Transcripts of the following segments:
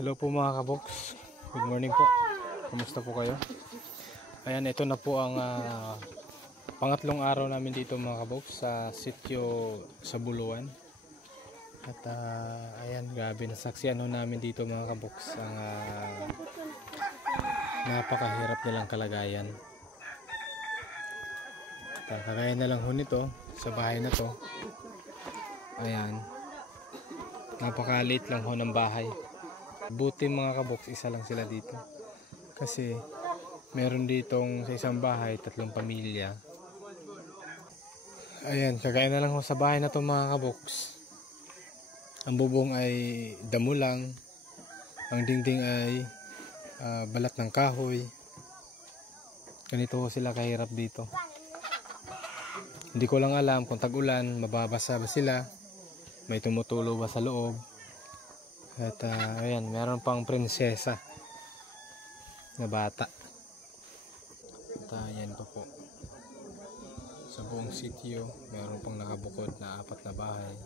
Hello po mga kaboks. Good morning po. Kumusta po kayo? Ayan, ito na po ang pangatlong araw namin dito mga kaboks sa sitio sa Buluan. At ayan, grabe, nasaksihan namin dito mga kaboks ang napakahirap nilang kalagayan. At kagaya na lang ho nito sa bahay na to. Ayan, napakaliit lang ho ng bahay. Buti mga kaboks, isa lang sila dito. Kasi meron ditong sa isang bahay, 3 pamilya. Ayan, kagaya na lang ho sa bahay na to mga kaboks. Ang bubong ay damo lang. Ang dingding ay balat ng kahoy. Ganito ho sila kahirap dito. Hindi ko lang alam kung tag-ulan, mababasa ba sila, may tumutulo ba sa loob. At ayan, meron pang prinsesa na bata. At ayan pa po. Sa buong sitio, meron pang nakabukod na 4 na bahay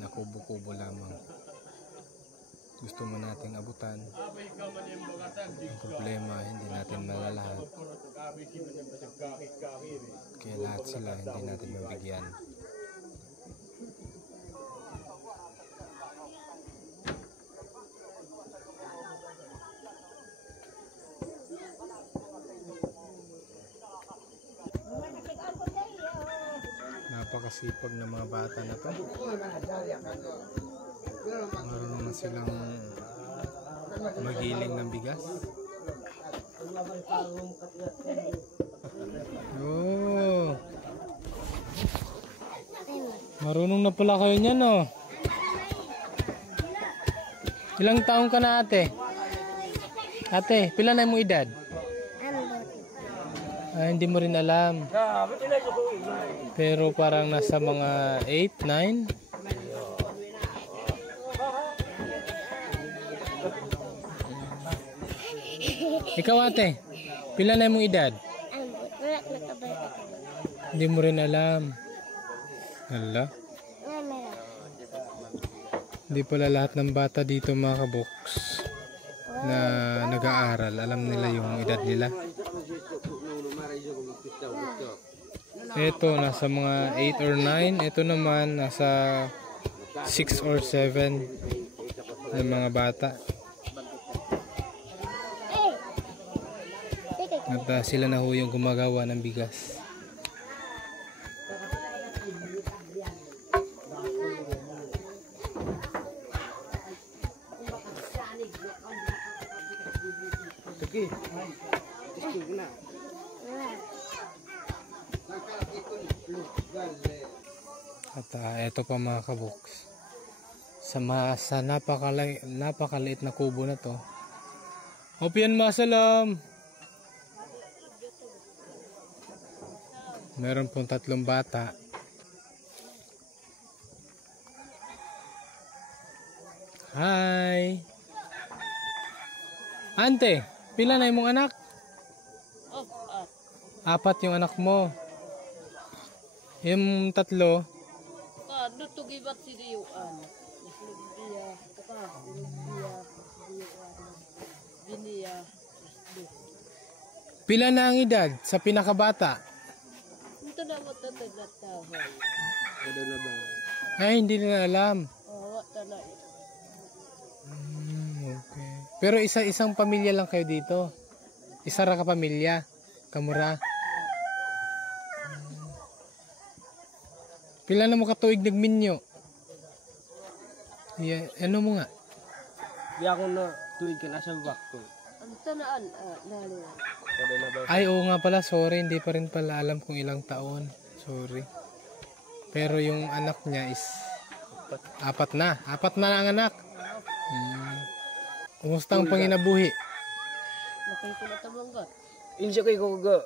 na kubo-kubo lamang. Gusto mo nating abutan, ang problema hindi natin malalahat. Kaya lahat sila hindi natin mabigyan. Napakasipag ng mga bata na to. Marunong na silang magiling ng bigas. Oh, marunong na pala kayo niyan, no? Ilang taong ka na, ate? Ate, pila na mo edad? Hindi mo rin alam. Pero parang nasa mga 8, 9. Ikaw ate, pila na mong edad? Hindi mo rin alam. Hala. Hindi pala lahat ng bata dito mga kaboks na nag-aaral. Alam nila yung edad nila. Ito nasa mga 8 or 9. Ito naman nasa 6 or 7 ng mga bata. At sila na ho yung gumagawa ng bigas. At eto pa mga kaboks, sa napakaliit na kubo na to. Opian masalam. Meron pong 3 bata. Hi. Ante, pila na yung anak? 4 yung anak mo. Yung 3. Dutugibat si Diyuan. Naslugbiya, Biniya. Pila na ang edad sa pinakabata? Ito na mo tatagatahoy. Ay, hindi na alam. Oo, na. Okay. Pero isang pamilya lang kayo dito? Isa ra ka pamilya? Kamura? Pila na mo katuig nagminyo? Yeah, ano mo nga? Di ako na tuig ka nasa bakto. Ang tanaan, lalo. Ay, oo nga pala. Sorry, hindi pa rin pala alam kung ilang taon. Sorry. Pero yung anak niya is 4 na. 4 na ang anak. Kumusta ang panginabuhi? Nakay ko na tamanggat. Insya kay ko ga.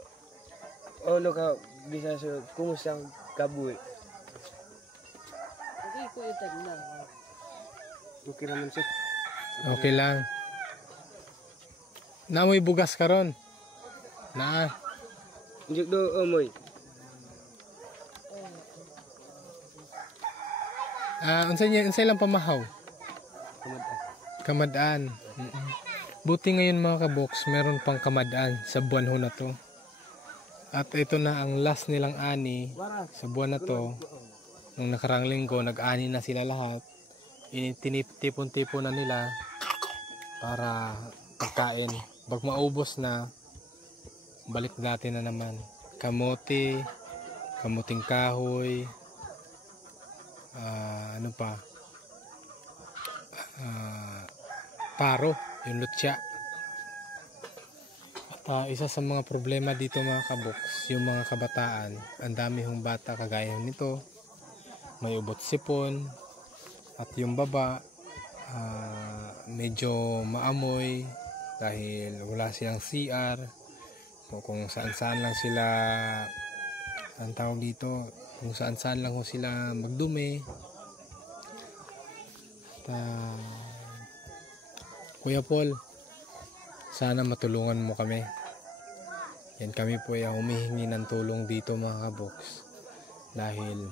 Ano ka, bisa sa kumusta ang kabuhi? Nakay ko itag na. Okay naman siya. Okay lang. Namoy bugas ka ron. Na. Insya do, amoy. Unsay lang pamahaw? Kamadaan. Mm-mm. Buti ngayon mga kaboks, meron pang kamadaan sa buwan ho na to. At ito na ang last nilang ani sa buwan na to. Nung nakarang linggo, nag-ani na sila lahat. Tinipon-tipon na nila para pagkain. Pag maubos na, balik natin na naman. Kamote, kamuting kahoy, ano pa, paro, yung lutya. At isa sa mga problema dito mga kaboks, yung mga kabataan, ang dami hong bata kagaya nito, may ubot sipon, at yung baba, medyo maamoy dahil wala silang CR, o kung saan-saan lang sila, ang tawag dito, kung saan-saan lang ho sila magdumi. At, Kuya Paul, sana matulungan mo kami. Yan, kami po ay humihingi ng tulong dito mga kaboks dahil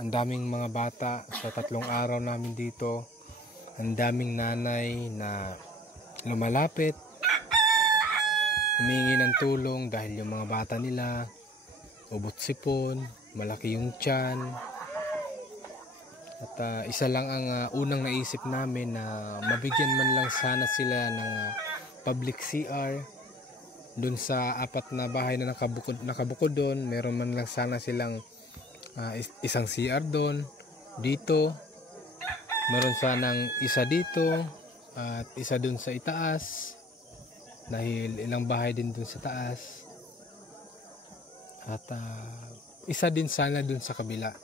ang daming mga bata sa 3 araw namin dito, ang daming nanay na lumalapit humihingi ng tulong dahil yung mga bata nila ubot sipon, malaki yung tiyan. At isa lang ang unang naisip namin na mabigyan man lang sana sila ng public CR dun sa 4 na bahay na nakabukod doon. Meron man lang sana silang isang CR doon, dito. Meron sanang isa dito at isa dun sa itaas dahil ilang bahay din dun sa taas. At isa din sana dun sa kabila.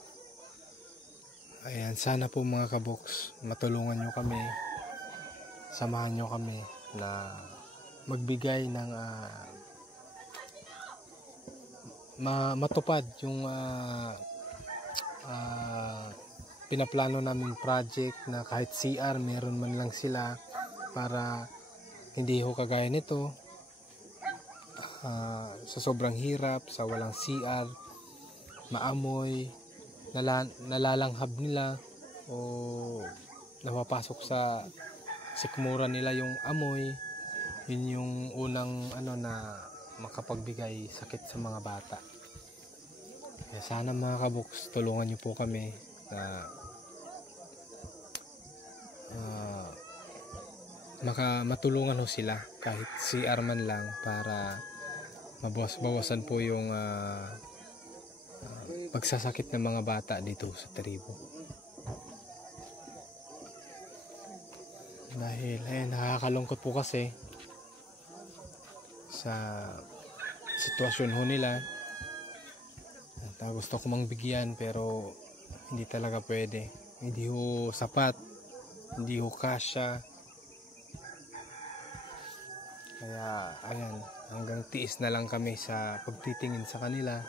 Ayan, sana po mga kaboks, matulungan nyo kami, samahan nyo kami na magbigay ng matupad yung pinaplano naming project na kahit CR meron man lang sila para hindi ho kagaya nito sa sobrang hirap, sa walang CR, maamoy, nalalanghab nila o napapasok sa sikmura nila yung amoy. Yun yung unang na makapagbigay sakit sa mga bata. Kaya sana mga kaboks, tulungan niyo po kami na matulungan ho sila kahit CR man lang para mabawasan po yung pagsasakit ng mga bata dito sa tribo. Dahil nakakalungkot po kasi sa sitwasyon ho nila. At gusto ko mang bigyan pero hindi talaga pwede. Hindi ho sapat, hindi ho kasya. Kaya ayan, hanggang tiis na lang kami sa pagtitingin sa kanila.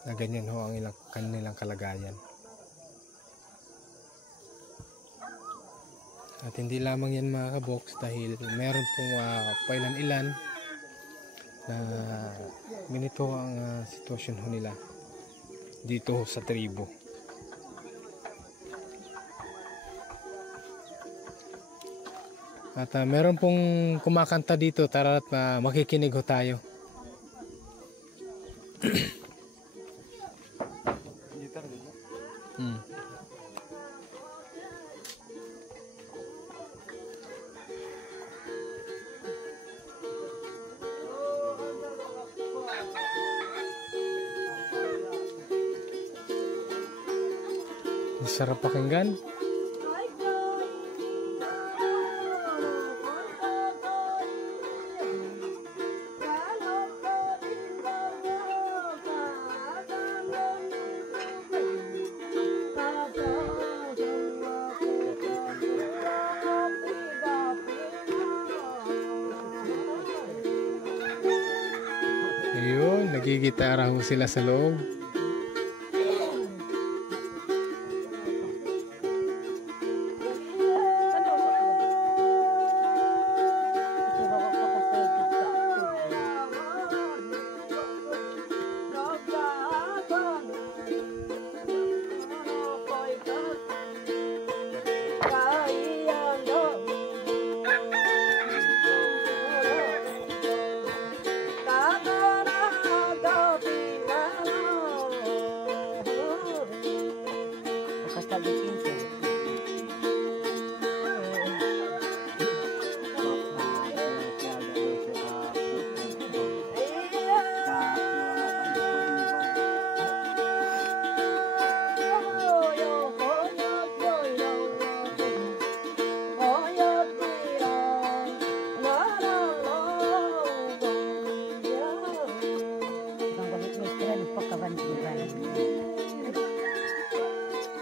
Na ganyan ho ang kanilang kalagayan. At hindi lamang yan mga kaboks dahil meron pong pailan-ilan na ganito ang sitwasyon ho nila dito sa tribo. At meron pong kumakanta dito, tara at makikinig ho tayo. Sarap pakinggan. Ayun, nagigitara ho sila sa loob. Sabi 15.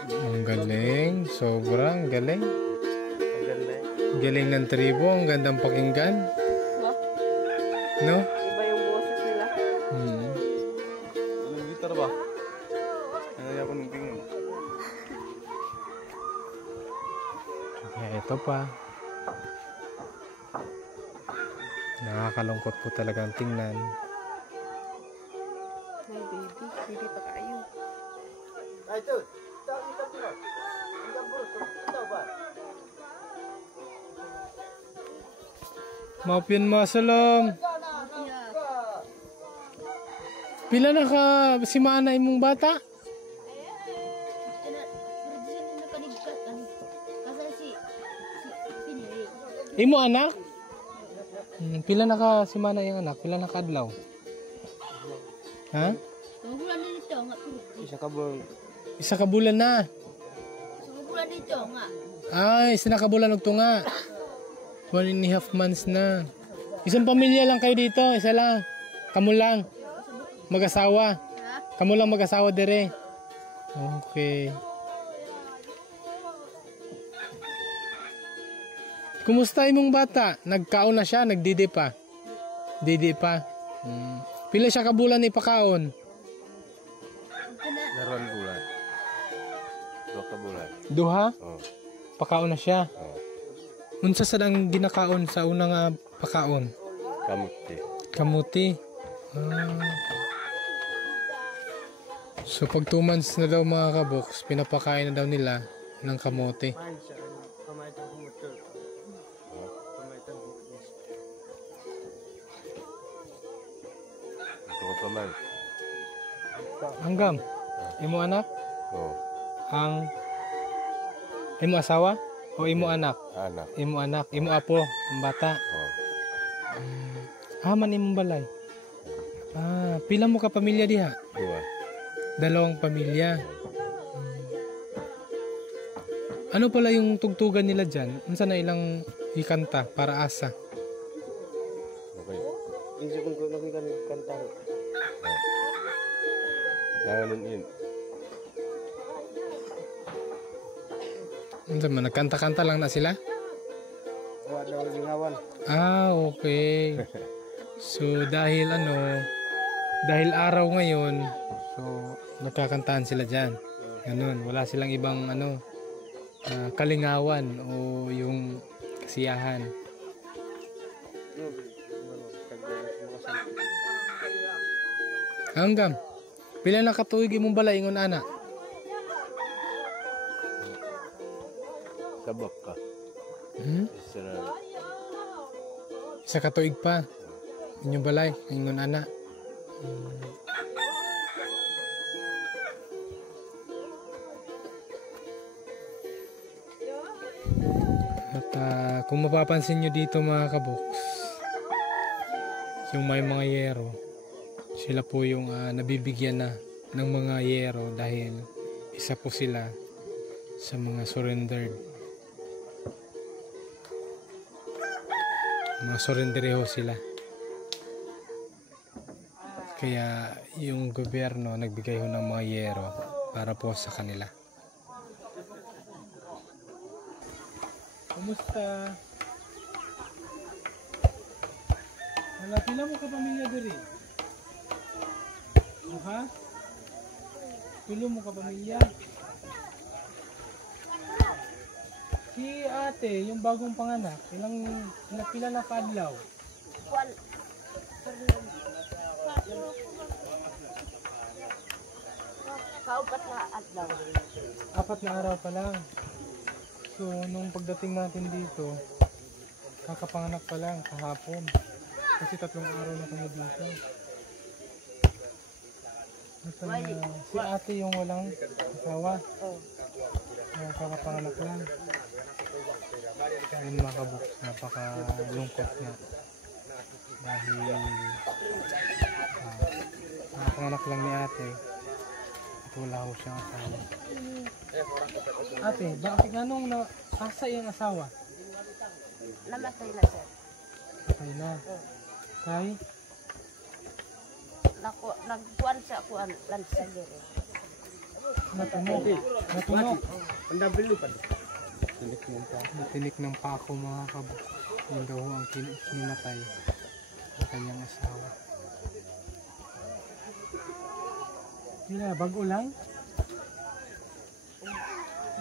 Ang galing. Sobrang galing. Ang ganda eh. Galing ng tribo. Ang gandang pakinggan. No? Iba yung boses nila. Hmm. Anong gitar ba? Ano yung akong tingin? Ito pa. Nakakalungkot po talagang tingnan. My baby, hindi pa kayo. Ay, ito. Ito ba? Mapin masalam. Pila na ka si mana imong bata? Imo anak? Pila na ka si mana yung anak? Pila na ka adlaw? Ha? Bulan dito nga. Isa ka ba? Isa ka bulan na. Bulan dito nga. Ay, isa na ka bulan og tunga. 1.5 months na. Isang pamilya lang kayo dito, isa lang. Kamu lang. Mag-asawa. Kamu lang mag-asawa dire. Okay. Kumusta imong bata? Nagkaon na siya, nagdidi pa. Didi pa. Pila siya ka bulan ipakaon? Daruan bulan. 2 ka bulan. Duha? Oh. Pakaon na siya. Oh. Unsa sa dang ginakaon sa unang pakaon? Kamuti. Kamuti. So pag 2 months na daw mga kaboks, pinapakain na daw nila ng kamote. Kain siya. Pamaitan ko mo ito. Pamaitan ko. Ito ko pa man. Hanggam, imo anak? Oh. Ang imo asawa? O imo anak? Anak. Imo anak, imo apo, ang bata. Oh. Man imong balay. Pila mo ka pamilya diha? 2. 2 pamilya. Ano pala yung tugtugan nila dyan? Unsa na ilang ikanta para asa? Okay. Isa kong nakita ng kanta. Nanganon yun. Unsa man nagkanta-kanta lang na sila? Wala daw lingawan. Okay. So dahil dahil araw ngayon, so nagkakantahan sila diyan. Ganun, wala silang ibang kalingawan o yung kasiyahan. Hanggang pila na katuig imong balay ingon ana? Sabak ka. Isa na. Sa katuig pa. Inyong balay ingon ana. At kung mapapansin nyo dito mga kaboks, yung may mga yero, sila po yung nabibigyan na ng mga yero dahil isa po sila sa mga surrendered. Mga surrendereho sila. Kaya yung gobyerno nagbigay ho ng mga yero para po sa kanila. Kumusta? Wala, pila mo ka pamilya diri? Ha? Pila mo ka pamilya? Si ate, yung bagong panganak, pila na kadlaw? Kaupat na adlaw. 4 na araw pa lang. So, nung pagdating natin dito, kakapanganak pa lang kahapon. Kasi 3 araw na kami dito. At, si ate yung walang asawa. Oh. Kakapanganak lang. Ayun mga kabuks, napakalungkot nga. Dahil nakapanganak lang ni ate at wala ko siyang asawa. Ate, bakit ganong asa yung asawa? Namatay na sir. Ay na. Kay? Nagkuhan siya kuhan lang sa giri. Natunog. Natunog. Pandabili pa. Tinik ng pako mga kabuks. Yun daw ang kinimatay ng kanyang asawa. Sila, bago lang?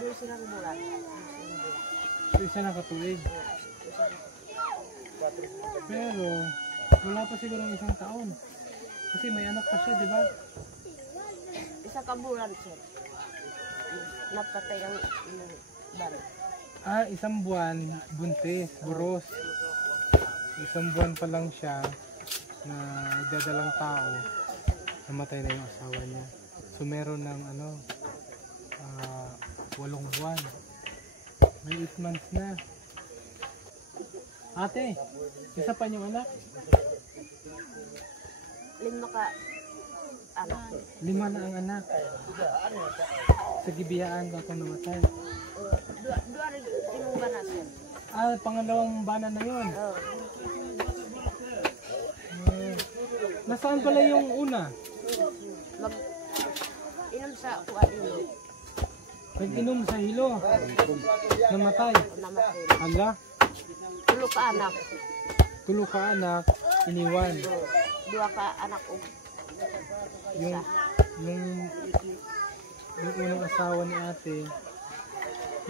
Doon silang bulan. So, isa na katuig. Pero, wala pa siguro ng isang taon. Kasi may anak pa siya, di ba? Isa ka bulan sir. Napatay ang ban. Isang buwan, buntis, buros. Isang buwan pa lang siya na nagdadalang tao, namatay na yung asawa niya. So meron ng 8 buwan. May 8 months na. Ate, isa pa niyong anak? 5 ka anak. 5 na ang anak. Sa gibiyaan ka kung namatay. Dua rin inuban na sir. Pangalawang bana na yun. Oh. Nasaan pala yung una? Inom sa kuhan ilo. Nag-inom sa hilo. Namatay. Namatay. Hala, Tulo ka anak. 3 ka anak, iniwan. Dua ka anak og Yung unang asawa ni ate,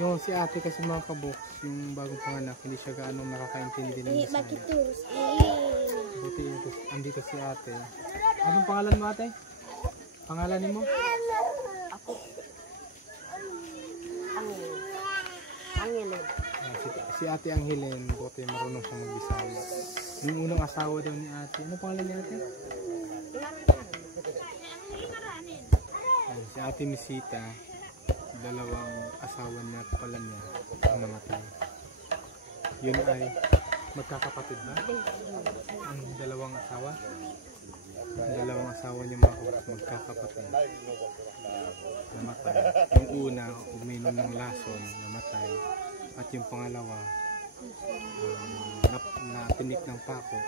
yung si ate kasi mga kabuks, yung bagong panganak, hindi siya gaano nakakaintindi ng Bisaya. Andito si ate. Anong pangalan mo ate? Pangalan mo? ako. Angilin. Si ate Angelen, buti marunong siya mag-Bisaya. Yung unang asawa daw ni ate, ano pangalan ni ate? Si ate Misita, 2 asawa niya at pala niya ang namatay. Yun ay magkakapatid ba? Ang 2 asawa? Ang 2 asawa niya magkakapatid. Namatay. Yung una, uminom ng lason, namatay. At yung pangalawa, natinik ng pako,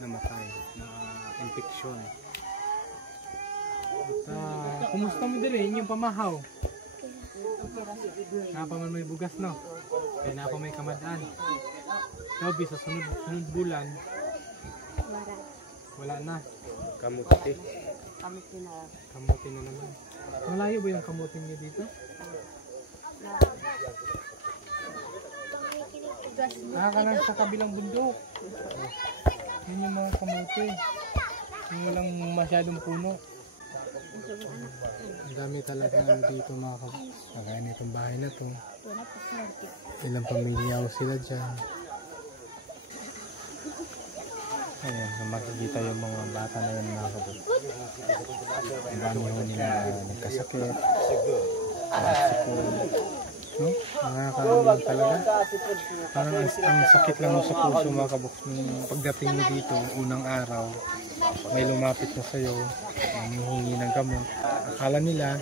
namatay. Na infeksyon. At kumusta mo din yung pamahaw? Napaman may bugas, no? Kaya napa may kamadaan. Sabi sa sunod bulan, wala na. Kamuti. Kamuti na naman. Malayo ba yung kamuti niya dito? Kanan sa kabilang bundok. Yun yung mga kamuti. Yung walang masyadong puno. Ang dami talaga dito mga kabuks. Kagaya nitong bahay na to. Ilang pamilya o sila dyan. Ayan, so makikita yung mga bata na yun mga kabuks. Ang dami ho nila nagkasakit. No? Nakakaroon talaga. Parang ang sakit lang mo sa puso mga kabuks. Nung pagdating mo dito, unang araw, may lumapit na sa'yo, humingi ng gamot. Akala nila,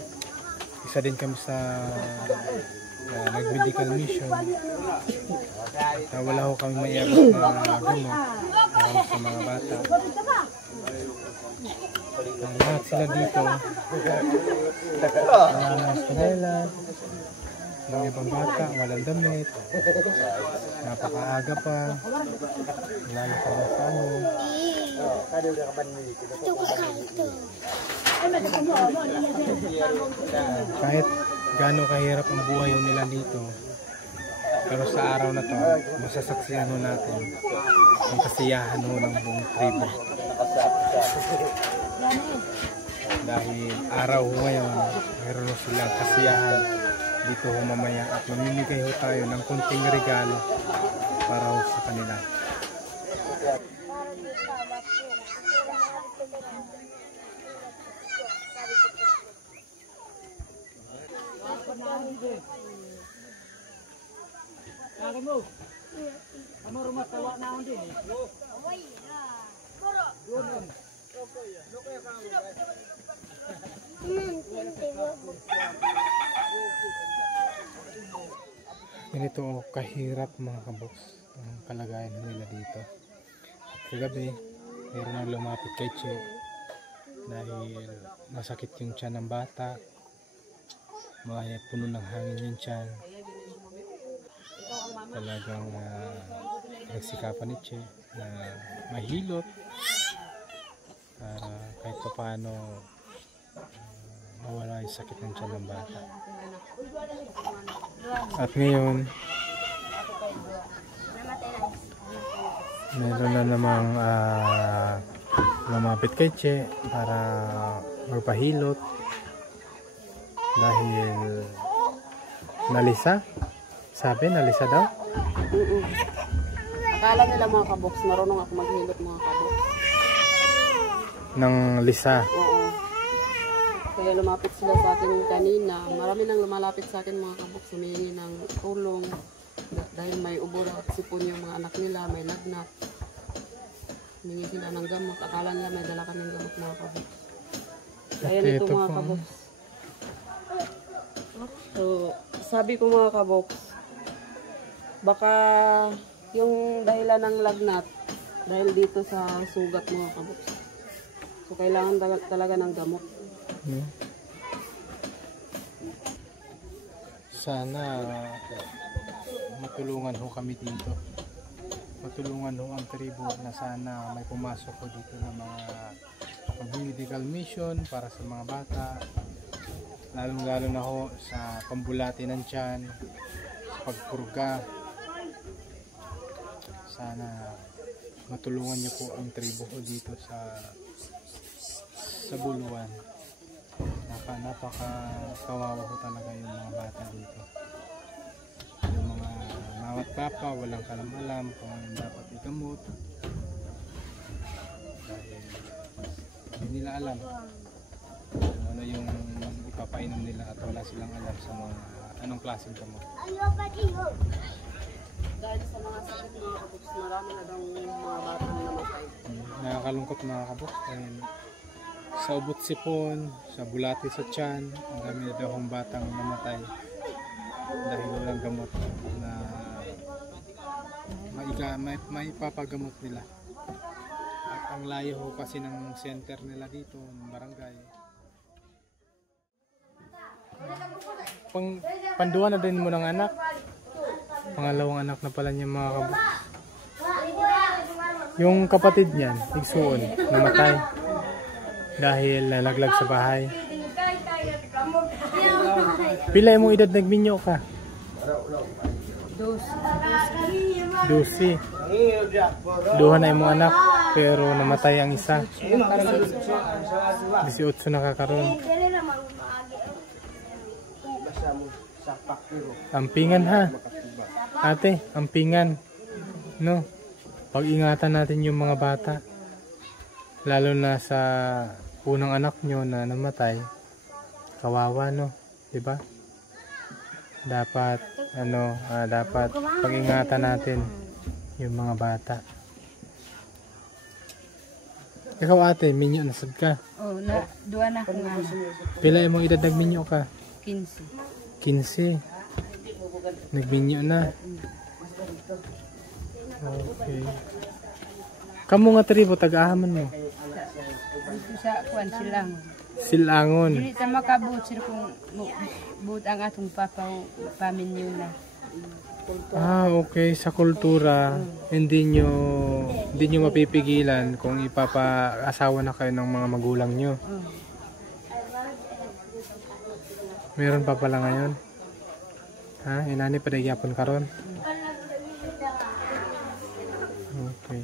isa din kami sa nag-medical mission. Wala ko kami maiabot na gamot sa mga bata. Lahat sila dito. Kanela, yung ibang bata, walang damit. Napakaaga pa. Lalo pa lang sa ano. Kahit gaano kahirap ang buhay nila dito, pero sa araw na to, masasaksihan natin ang kasiyahan ng buong tribo. Dahil araw ngayon, mayroon silang kasiyahan dito mamaya at mamimigay tayo ng konting regalo para sa kanila. Ganito kahirap mga kaboks ang kalagayan nila dito. At kagabi, meron na lumapit kay Che dahil masakit yung tiyan ng bata. Mga puno ng hangin yung tiyan. Talagang nagsikapan ni Che na mahilot para kahit pa paano mawala yung sakit ng tiyan ng bata. At ngayon, meron na namang lumapit kay Che para magpahilot dahil nalisa. Sabi, nalisa daw. Akala nila mga kaboks, marunong ako maghilot mga kaboks. Ng lisa. Oo. Kaya lumapit sila sa akin kanina. Marami nang lumalapit sa akin mga kaboks, humingi ng tulong. Dahil may ubo at sipon yung mga anak nila, may lagnat. Humingi sila ng gamot. Akala nila may dala kaming gamot mga kaboks. Kaya nito mga kaboks. So, sabi ko mga kaboks, baka yung dahilan ng lagnat dahil dito sa sugat mga kaboks. So, kailangan talaga ng gamot. Sana matulungan ho kami dito. Matulungan ho ang tribo na sana may pumasok ho dito ng mga medical mission para sa mga bata. Lalo na ho sa pambulati ng tiyan, sa pagpurga. Sana matulungan niyo po ang tribo ho dito sa Buluan. Napaka kawawa ho talaga yung mga bata dito. Yung mga mawat papa, walang kalam-alam kung dapat igamot. Dahil hindi nila alam kung ano yung ipapainom nila at wala silang alam sa mga anong klaseng gamot. Dahil sa mga sakit mga kaboks, marami na daw mga bata na namatay. Nakakalungkot mga kaboks dahil sa ubot sipon, sa bulati sa tiyan, ang dami na daw ang batang namatay dahil walang gamot na maipapagamot nila. At ang layo ho kasi ng center nila dito, ng barangay. Panduan na din mo ng anak. Pangalawang anak na pala niya mga kaboks. Yung kapatid niyan, igsuon, namatay dahil nalaglag sa bahay. Pila mong edad nagminyo ka? 12. Duha na imong anak pero namatay ang isa. 18 nakakaroon. Ampingan ha. Ate, ampingan. No. Pag-ingatan natin yung mga bata. Lalo na sa unang anak nyo na namatay. Kawawa no, 'di ba? Dapat dapat pag-ingatan natin yung mga bata. Ikaw ate, minyo na sad ka? Oh, na duwa na ko nga. Pila imong edad nagminyo ka? 15. Nagminyo na. Okay. Kamu nga tribo taga-ahaman mo? Dito sa kuan silang. Silangon. Dili sa makabut sir kung buot ang atong paminyo na. Okay, sa kultura hindi nyo mapipigilan kung ipapa-asawa na kayo ng mga magulang nyo. Meron pa pala ngayon. Ha? Inani pa nagyapon karon. Okay.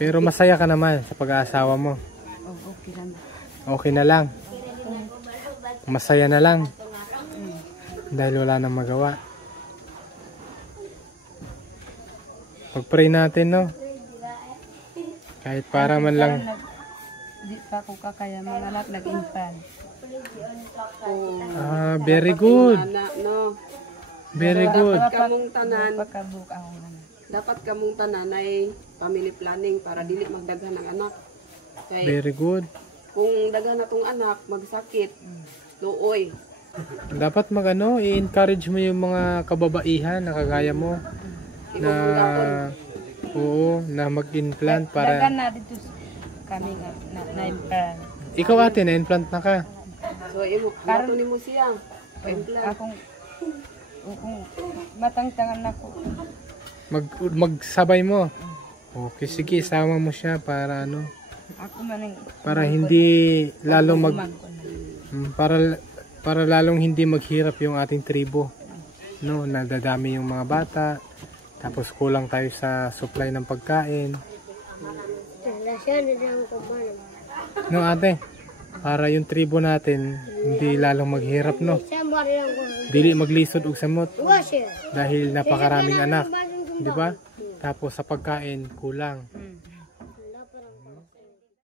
Pero masaya ka naman sa pag-aasawa mo. Okay lang. Okay na lang. Masaya na lang. Dahil wala nang magawa. Pag-pray natin, no? Kahit para man lang. Di pa ko kakaya mga anak nag-infant. very good. Ana, no. Very good. Dapat kamong tanan ay family planning para dili magdaghan ng anak. Kay Very good. kung daghan na tong anak magsakit, luoy. Dapat i-encourage mo yung mga kababaihan na kagaya mo na na mag-implant para na dito kami na-implant. ikaw ate na-implant na ka. So imo karon nimo siya. Pa-implant. Kung matangtangan ako. Magsabay mo. Okay, sige, sama mo siya para Ako man para hindi lalong para lalong hindi maghirap yung ating tribo. No, nadadami yung mga bata. Tapos kulang tayo sa supply ng pagkain. No, ate. Para yung tribo natin hindi lalong maghirap, no. Dili maglisod og samot. Dahil napakaraming anak, di ba? Tapos sa pagkain kulang.